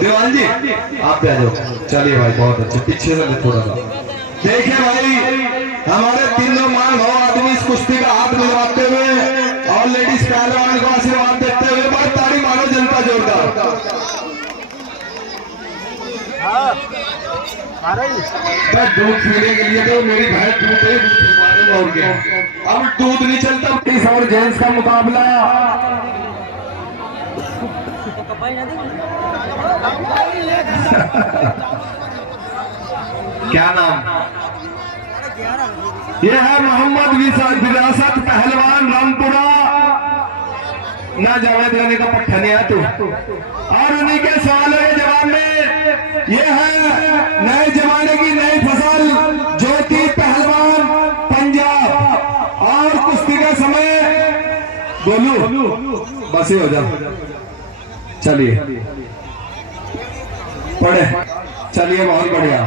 दीवान जी आप भी आ जाओ। चलिए भाई बहुत अच्छे, पीछे से थोड़ा सा देखिए भाई, हमारे तीनों मान हो आदमी इस कुश्ती का हाथ मिलवाते हुए और लेडीज पहलवान को आशीर्वाद देते हुए बहुत ताड़ी मारो जनता जोरदार। दूध पीने के लिए तो मेरी भैंस दूध है, दूध और क्या, अब दूध नहीं चलता। और जेंट्स का मुकाबला क्या नाम, यह है मोहम्मद विरासत पहलवान रामपुरा ना जावेद गाने का पट्टा नहीं है तू। और उन्हीं के सवालों के जवाब में यह है नए जमाने की नई फसल ज्योति पहलवान पंजाब। और कुश्ती का समय बोलू बस ही हो जाओ। चलिए पढ़े, चलिए बहुत बढ़िया,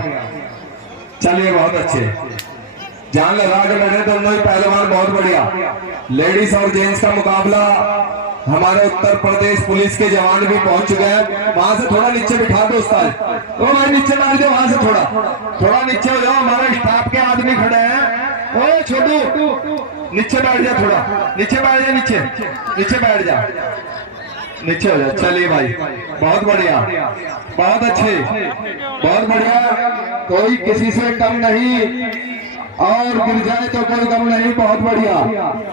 चलिए बहुत अच्छे, जान लगा के लड़े दोनों ही पहलवान, बहुत बढ़िया। लेडीज और जेंट्स का मुकाबला, हमारे उत्तर प्रदेश पुलिस के जवान भी पहुंच चुके हैं। वहां से थोड़ा नीचे बिठा दो उस्ताद, ओ भाई नीचे डाल दो, वहां से थोड़ा नीचे हो जाओ। हमारे स्टाफ के आदमी खड़े हैं, ओ छोटू नीचे बैठ जा, थोड़ा नीचे बैठ जा, नीचे बैठ जा, नीचे हो जाओ। चलिए भाई बहुत बढ़िया, बहुत अच्छे, बहुत बढ़िया, कोई किसी से कम नहीं और गिर जाए तो कोई कम नहीं, बहुत बढ़िया।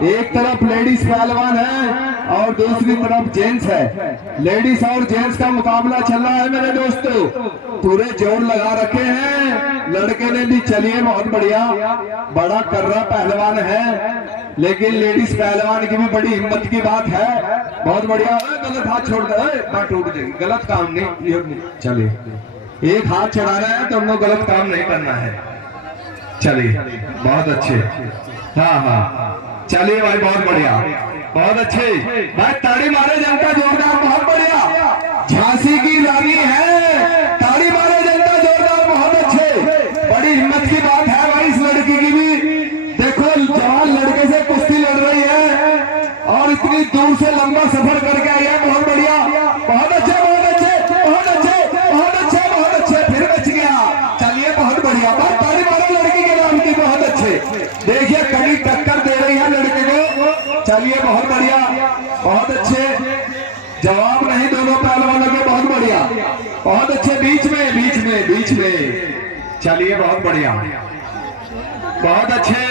एक तरफ लेडीज पहलवान है और दूसरी तरफ जेंट्स है। लेडीज और जेंट्स का मुकाबला चल रहा है मेरे दोस्तों, पूरे जोर लगा रखे हैं लड़के ने भी। चलिए बहुत बढ़िया, बड़ा कर्रा पहलवान है लेकिन लेडीज पहलवान की भी बड़ी हिम्मत की बात है, बहुत बढ़िया। गलत हाथ छोड़ दे, टूट जाएगी, गलत काम नहीं। चलिए एक हाथ चढ़ाना है तो हमको गलत काम नहीं करना है। चलिए बहुत अच्छे, हाँ चलिए भाई बहुत बढ़िया, बहुत अच्छे भाई, ताड़ी मारे जनता जोरदार, बहुत बढ़िया। झांसी की रानी है, ताड़ी मारे जनता जोरदार, बहुत अच्छे, बड़ी हिम्मत की बात है भाई इस लड़की की भी। देखो जवान लड़के से कुश्ती लड़ रही है और इतनी दूर से लंबा सफर करके आई है, बहुत बढ़िया, बहुत अच्छे, बहुत अच्छे, बहुत अच्छे, बहुत अच्छे, बहुत अच्छे, फिर बच गया। चलिए बहुत बढ़िया, बहुत ताड़ी मारो लड़की के नाम की, बहुत अच्छे। देखिए कड़ी टक्कर दे रही है लड़के को, चलिए बहुत बढ़िया, बहुत अच्छे, जवाब नहीं दोनों पहलवानों के, बहुत बढ़िया, बहुत अच्छे, बीच में। चलिए बहुत बढ़िया, बहुत अच्छे।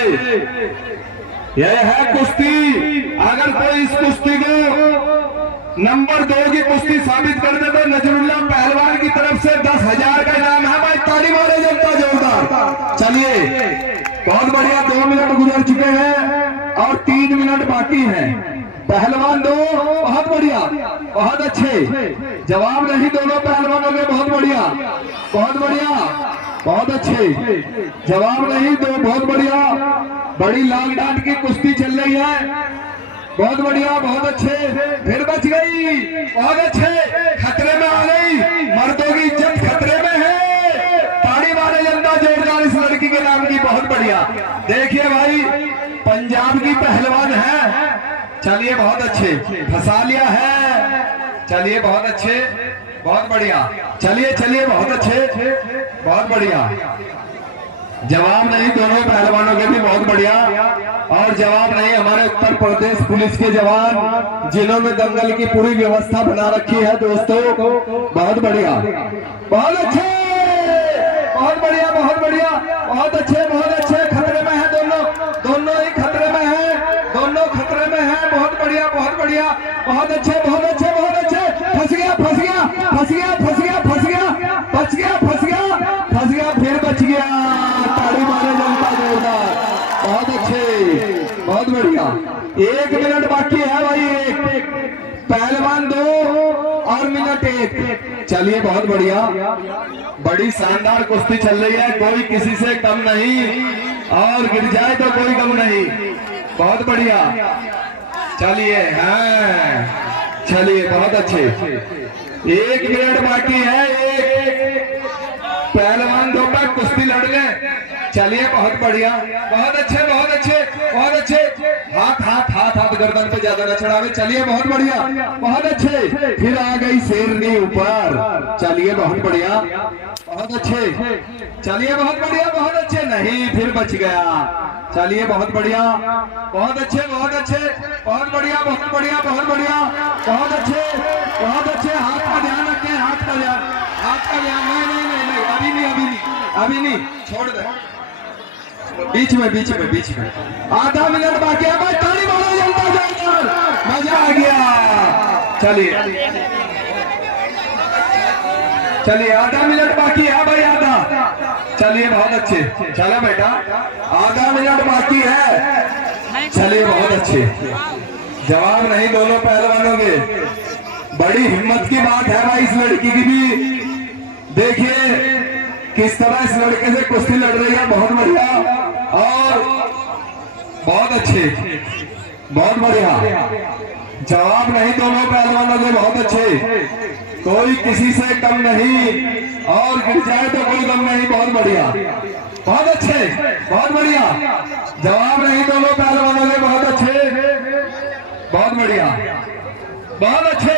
यह है कुश्ती, अगर कोई इस कुश्ती को नंबर 2 की कुश्ती साबित कर दे तो नजरुल्लाह पहलवान की तरफ से 10,000 का इनाम है भाई, ताली मारे जनता जोरदार। चलिए बहुत बढ़िया, 2 मिनट गुजर चुके हैं और 3 मिनट बाकी हैं। पहलवान 2 बहुत बढ़िया, बहुत अच्छे, जवाब नहीं दोनों पहलवानों के, बहुत बढ़िया, बहुत बढ़िया, बहुत अच्छे, जवाब नहीं दो, बहुत बढ़िया। बड़ी लाल डांट की कुश्ती चल रही है, बहुत बढ़िया, बहुत अच्छे, फिर बच गई, बहुत अच्छे, खतरे में आ गई, मर्दों की इज्जत खतरे में है, ताड़ी मारे जनता जोरदार इस लड़की के नाम की, बहुत बढ़िया। देखिए भाई पंजाब की पहलवान है, चलिए बहुत अच्छे, फंसा लिया है, चलिए बहुत अच्छे, बहुत बढ़िया, चलिए बहुत अच्छे, बहुत बढ़िया, जवाब नहीं दोनों पहलवानों के भी, बहुत बढ़िया। और जवाब नहीं हमारे उत्तर प्रदेश पुलिस के जवान जिन्होंने दंगल की पूरी व्यवस्था बना रखी है दोस्तों, बहुत बढ़िया, बहुत अच्छे, बहुत बढ़िया, बहुत बढ़िया, बहुत अच्छे, बहुत अच्छे, खतरे में है दोनों ही खतरे में है, दोनों खतरे में है, बहुत बढ़िया, बहुत बढ़िया, बहुत अच्छे, बहुत अच्छे, बहुत अच्छे, फंस गया, फंस गया, फंस गया, फंस गया, फंस गया, बच गया, फंस गया, फंस गया, फिर बच गया, ताड़ी मारे जनता जोरदार, बहुत अच्छे, बहुत बढ़िया। 1 मिनट बाकी है भाई, एक पहलवान 2 और मिनट 1। चलिए बहुत बढ़िया, बड़ी शानदार कुश्ती चल रही है, कोई किसी से कम नहीं और गिर जाए तो कोई कम नहीं, बहुत बढ़िया। चलिए हाँ, चलिए बहुत अच्छे, 1 मिनट बाकी है, एक पहलवान 2 पर कुश्ती लड़ ले। चलिए बहुत बढ़िया, बहुत अच्छे, बहुत अच्छे, बहुत अच्छे, हाथ हाथ हाथ हाथ गर्दन पे ज्यादा न चढ़ावे। चलिए बहुत बढ़िया, बहुत अच्छे। फिर आ गई शेरनी ऊपर। चलिए बहुत बढ़िया, बहुत अच्छे। चलिए बहुत बढ़िया, बहुत अच्छे। नहीं, फिर बच गया। चलिए बहुत बढ़िया, बहुत अच्छे, बहुत अच्छे, बहुत बढ़िया, बहुत बढ़िया, बहुत बढ़िया, बहुत अच्छे, बहुत अच्छे। हाथ का ध्यान रखें, हाथ का ध्यान, हाथ का ध्यान। नहीं नहीं नहीं नहीं, अभी नहीं, अभी नहीं, अभी नहीं, छोड़ दे। बीच में, बीच में, बीच में। आधा मिनट बाकी है भाई, ताली मारो जनता जोरदार, मजा आ गया। चलिए चलिए, आधा मिनट बाकी है भाई, आधा। चलिए बहुत अच्छे, चलो बेटा, आधा मिनट बाकी है। चलिए बहुत अच्छे। जवाब नहीं दोनों पहलवानों के। बड़ी हिम्मत की बात है भाई इस लड़की की भी। देखिए किस तरह इस लड़के से कुश्ती लड़ रही है, बहुत बढ़िया और बहुत अच्छे, बहुत बढ़िया। जवाब नहीं दोनों पहलवानों के, बहुत अच्छे। कोई किसी से कम नहीं और गिर जाए तो कोई गम नहीं, बहुत बढ़िया, बहुत अच्छे, बहुत बढ़िया। जवाब नहीं दोनों पहलवानों के, बहुत अच्छे, बहुत बढ़िया, बहुत अच्छे,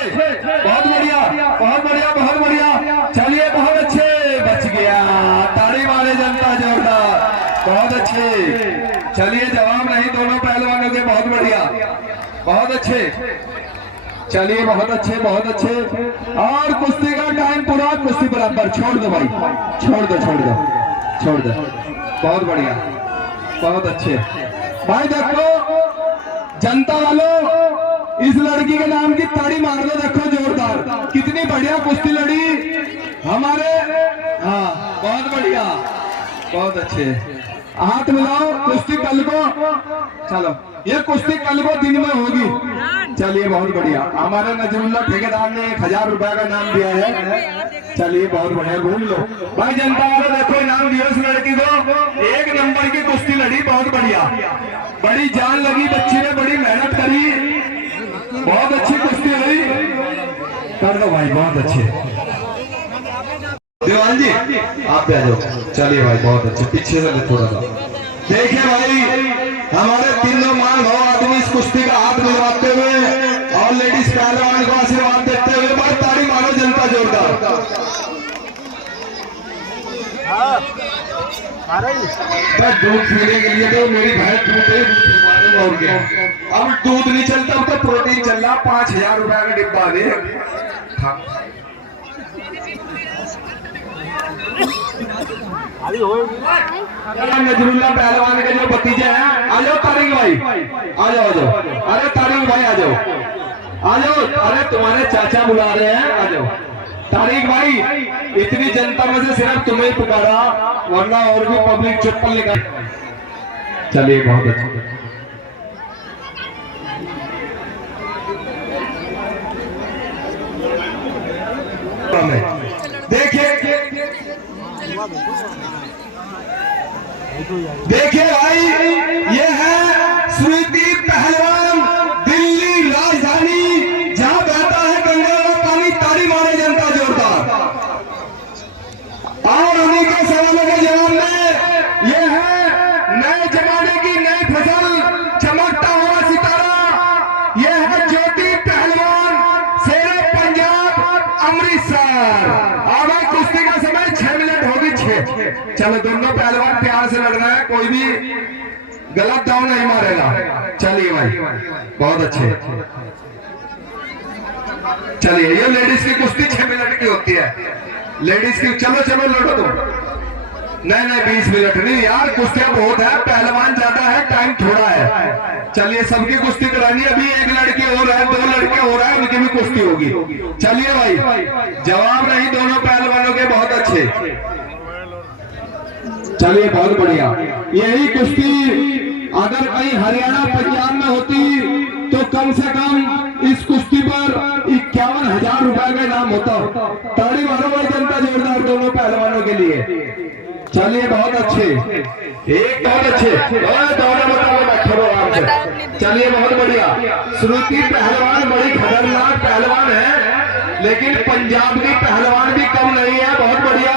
बहुत बढ़िया, बहुत बढ़िया, बहुत बढ़िया। चलिए बहुत अच्छे, बच गया। ताड़ी मारे जनता जोरदार, बहुत अच्छे। चलिए जवाब नहीं दोनों पहलवानों के, बहुत बढ़िया, बहुत अच्छे। चलिए बहुत अच्छे, बहुत अच्छे। और कुश्ती का टाइम पूरा, कुश्ती बराबर। छोड़ दो भाई, छोड़ दो, छोड़ दो, छोड़ दो। बहुत बढ़िया, बहुत अच्छे भाई। देखो जनता वालों, इस लड़की के नाम की ताड़ी मार दो। देखो जोरदार, कितनी बढ़िया कुश्ती लड़ी हमारे। हाँ बहुत बढ़िया, बहुत अच्छे। हाथ मिलाओ। कुश्ती कल को, चलो ये कुश्ती कल को दिन में होगी। चलिए बहुत बढ़िया। हमारे नजरुल्ला ठेकेदार ने 1000 रुपए का नाम दिया है। चलिए बहुत बढ़िया, घूम लो भाई। जनता वालों देखो इनाम दिया उस लड़की को। 1 नंबर की कुश्ती लड़ी, बहुत बढ़िया, बड़ी जान लगी बच्ची ने, बड़ी मेहनत करी, बहुत अच्छी कुश्ती लड़ी। कर दो भाई, बहुत अच्छे। देवान जी आप पे आ जाओ। चलिए भाई बहुत अच्छे, पीछे से थोड़ा सा। देखिए भाई हमारे तीनों मान भाव आदमी इस कुश्ती का हाथ मिलवाते हुए और लेडीज पहलवान को आशीर्वाद देते हुए बड़ी ताड़ी मारो जनता जोरदार। दूध पीने के लिए तो मेरी भैंस दूध है, दूध और क्या। अब दूध नहीं चलता, अब तो प्रोटीन चल रहा। 5000 रुपए का डिब्बा दे। नजरुल्ला पहलवान के जो भतीजे हैं, आ जाओ तारिक भाई, आ जाओ, आ जाओ। अरे तारिक भाई आ जाओ, आ जाओ। अरे तुम्हारे चाचा बुला रहे हैं, आ जाओ। तारिक भाई इतनी जनता में से सिर्फ तुम्हें पुकारा, वरना और भी पब्लिक चप्पल निकाल। चलिए बहुत अच्छा। देखिए भाई ये है स्मृति पहलवान, दिल्ली राजधानी, जहां बहता है गंगा का पानी। ताड़ी मारे जनता जोरदार। और उन्हीं के सवालों के जवाब में ये है नए जमाने की नई फसल, चमकता हुआ सितारा। ये है ज्योति पहलवान, शेरे पंजाब, अमृतसर। और भाई कुश्ती का समय 6 मिनट होगी, 6। चलो दोनों पहलवान प्यार से लड़ रहे हैं, कोई भी गलत दाव नहीं मारेगा। चलिए भाई बहुत अच्छे। चलिए ये लेडीज की कुश्ती 6 मिनट की होती है, लेडीज की। चलो चलो लड़ो तुम। नहीं नहीं 20 मिनट नहीं यार, कुश्तियां बहुत है, पहलवान ज्यादा है, टाइम थोड़ा है। चलिए सबकी कुश्ती करानी। अभी 1 लड़के हो रहा है, 2 लड़के हो रहा है, उनकी भी कुश्ती होगी। चलिए भाई जवाब नहीं दोनों पहलवानों के, बहुत अच्छे। चलिए बहुत बढ़िया। यही कुश्ती अगर कहीं हरियाणा पंजाब में होती तो कम से कम इस कुश्ती पर 51,000 रुपए का इनाम होता। ताड़ी मारो भाई जनता जोरदार दोनों पहलवानों के लिए। चलिए बहुत अच्छे, एक बहुत अच्छे। चलिए बहुत बढ़िया। श्रुति पहलवान बड़ी खतरनाक पहलवान है, लेकिन पंजाब की पहलवान भी कम नहीं है, बहुत बढ़िया,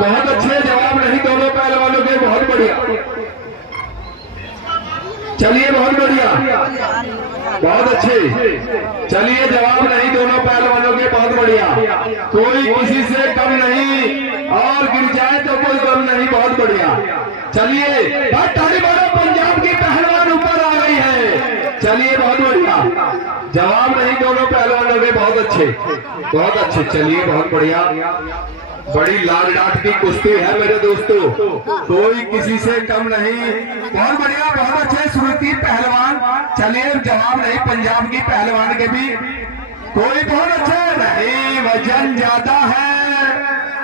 बहुत अच्छे। जवाब नहीं दोनों पहलवानों के, बहुत बढ़िया। चलिए बहुत बढ़िया, बहुत अच्छे। चलिए जवाब नहीं दोनों पहलवानों के, बहुत बढ़िया। कोई किसी से कम नहीं और गिर जाए तो कोई कम नहीं, बहुत बढ़िया। चलिए ताली मारो, पंजाब की पहलवान ऊपर आ गई है। चलिए बहुत बढ़िया, जवाब नहीं दोनों पहलवानों के, बहुत अच्छे बहुत अच्छे। चलिए बहुत बढ़िया, बड़ी लाल डाट की कुश्ती है मेरे दोस्तों, कोई किसी से कम नहीं। बहुत बढ़िया, बहुत अच्छे श्रुति पहलवान। चलिए जवाब नहीं पंजाब की पहलवान के भी, कोई बहुत अच्छे नहीं, वजन ज्यादा है।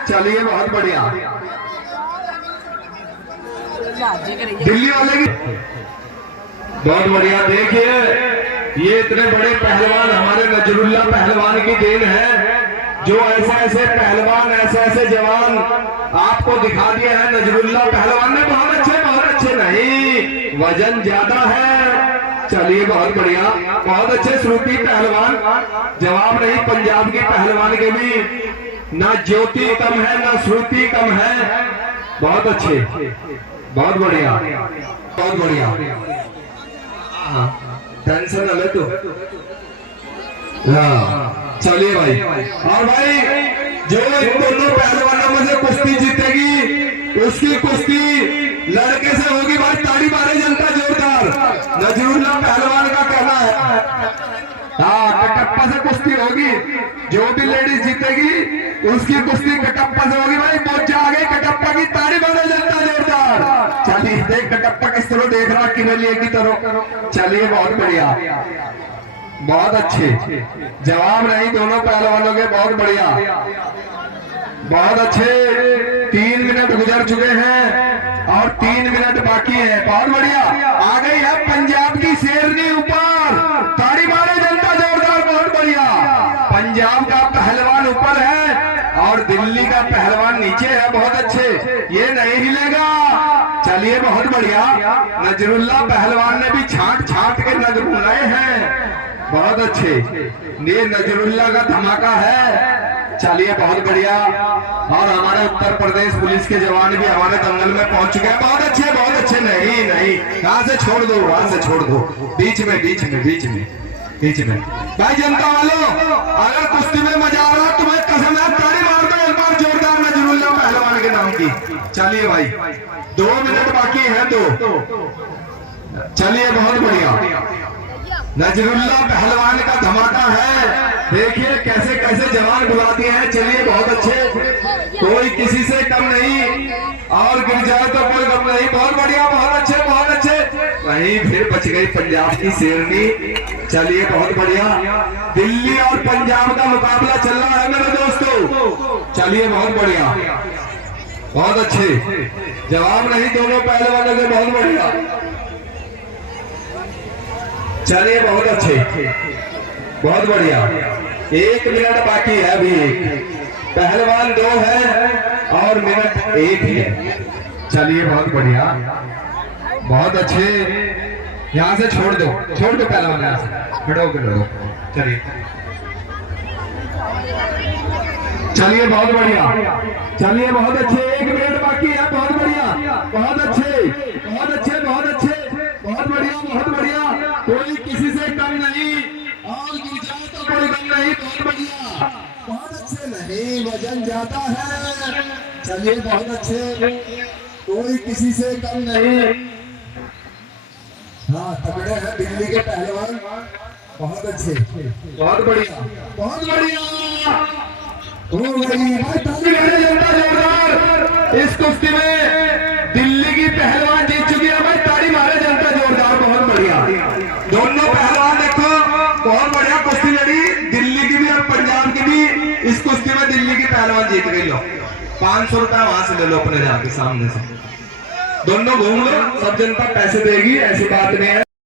चलिए बहुत बढ़िया, दिल्ली वाले की बहुत बढ़िया। देखिए ये इतने बड़े पहलवान हमारे नजरुल्ला पहलवान की देन है, जो ऐसे ऐसे पहलवान ऐसे ऐसे जवान आपको दिखा दिए हैं। नजरुल्ला पहलवान ने बहुत अच्छे नहीं, वजन ज्यादा है। चलिए बहुत बढ़िया, बहुत अच्छे श्रुति पहलवान। जवाब नहीं पंजाब के पहलवान के भी, ना ज्योति कम है ना श्रुति कम है। बहुत अच्छे, बहुत बढ़िया, बहुत बढ़िया। टेंशन न ले तो। हाँ चलिए भाई, और भाई जो इन दोनों पहलवानों में से कुश्ती जीतेगी उसकी कुश्ती लड़के से होगी। भाई ताड़ी मारे जनता जोरदार। नजरुल्ला पहलवान का कहना है हाँ कटप्पा से कुश्ती होगी, जो भी लेडीज जीतेगी उसकी कुश्ती कटप्पा से होगी। भाई पहुंचा आ गई कटप्पा की, ताड़ी मारे जनता जोरदार। चलिए देख कटप्पा किस तरह देख रहा किमेलिए की तरह। चलिए बहुत बढ़िया, बहुत अच्छे। जवाब नहीं दोनों पहलवानों के, बहुत बढ़िया, बहुत अच्छे। 3 मिनट गुजर चुके हैं और 3 मिनट बाकी है। बहुत बढ़िया, आ गई है पंजाब की शेरनी ऊपर। ताड़ी मारे जनता जोरदार, बहुत बढ़िया। पंजाब का पहलवान ऊपर है और दिल्ली का पहलवान नीचे है, बहुत अच्छे। ये नहीं हिलेगा। चलिए बहुत बढ़िया, नजरुल्ला पहलवान ने भी छांट छांट के नजर बुलाए हैं, बहुत अच्छे। ये नजरुल्ला का धमाका है। चलिए बहुत बढ़िया, और हमारे उत्तर प्रदेश पुलिस के जवान भी हमारे दंगल में पहुंच चुके हैं, बहुत अच्छे बहुत अच्छे। नहीं नहीं, यहाँ से छोड़ दो, वहां से छोड़ दो, बीच में बीच में बीच में बीच में। भाई जनता वालों, अगर कुश्ती में मजा आ रहा तुम्हें कसम है, ताड़ी मार दो एक बार जोरदार नजरुल्ला पहलवान के नाम की। चलिए भाई 2 मिनट बाकी है, 2। चलिए बहुत बढ़िया, नजरुल्ला पहलवान का धमाका है। देखिए कैसे कैसे जवान बुला दिए हैं। चलिए बहुत अच्छे, कोई किसी से कम नहीं और गिर जाए तो कोई कम नहीं, बहुत बढ़िया, बहुत अच्छे बहुत अच्छे। वहीं फिर बच गई पंजाब की शेरनी। चलिए बहुत बढ़िया, दिल्ली और पंजाब का मुकाबला चल रहा है मेरे दोस्तों। चलिए बहुत बढ़िया, बहुत अच्छे। जवाब नहीं दोनों पहलवानों के, बहुत बढ़िया। चलिए बहुत अच्छे, बहुत बढ़िया। 1 मिनट बाकी है अभी, पहलवान 2 है और मिनट 1 है। चलिए बहुत बढ़िया, बहुत अच्छे। यहाँ से छोड़ दो पहलवान, यहाँ से खड़े होकर लड़ो। चलिए बहुत बढ़िया, चलिए बहुत अच्छे। 1 मिनट बाकी है, बहुत बढ़िया, बहुत अच्छे बहुत अच्छे बहुत अच्छे, बहुत बढ़िया बहुत बढ़िया। कोई किसी से कम नहीं और गिर जाए तो कोई कम नहीं, बहुत बढ़िया, बहुत अच्छे। नहीं वजन ज्यादा है। चलिए बहुत अच्छे, कोई किसी से कम नहीं। हाँ तगड़े हैं दिल्ली के पहलवान, बहुत अच्छे, बहुत बढ़िया बहुत बढ़िया। इस कुश्ती में दिल्ली की पहलवान जीत चुकी है। भाई ताड़ी मारे जनता जोरदार, बहुत बढ़िया। दोनों पहलवान देखो बहुत बढ़िया कुश्ती लड़ी, दिल्ली की भी और पंजाब की भी। इस कुश्ती में दिल्ली की पहलवान जीत गई। लो 500 रुपया वहां से ले लो अपने जाके सामने से, दोनों घूम लो, सब जनता पैसे देगी, ऐसी बात नहीं है।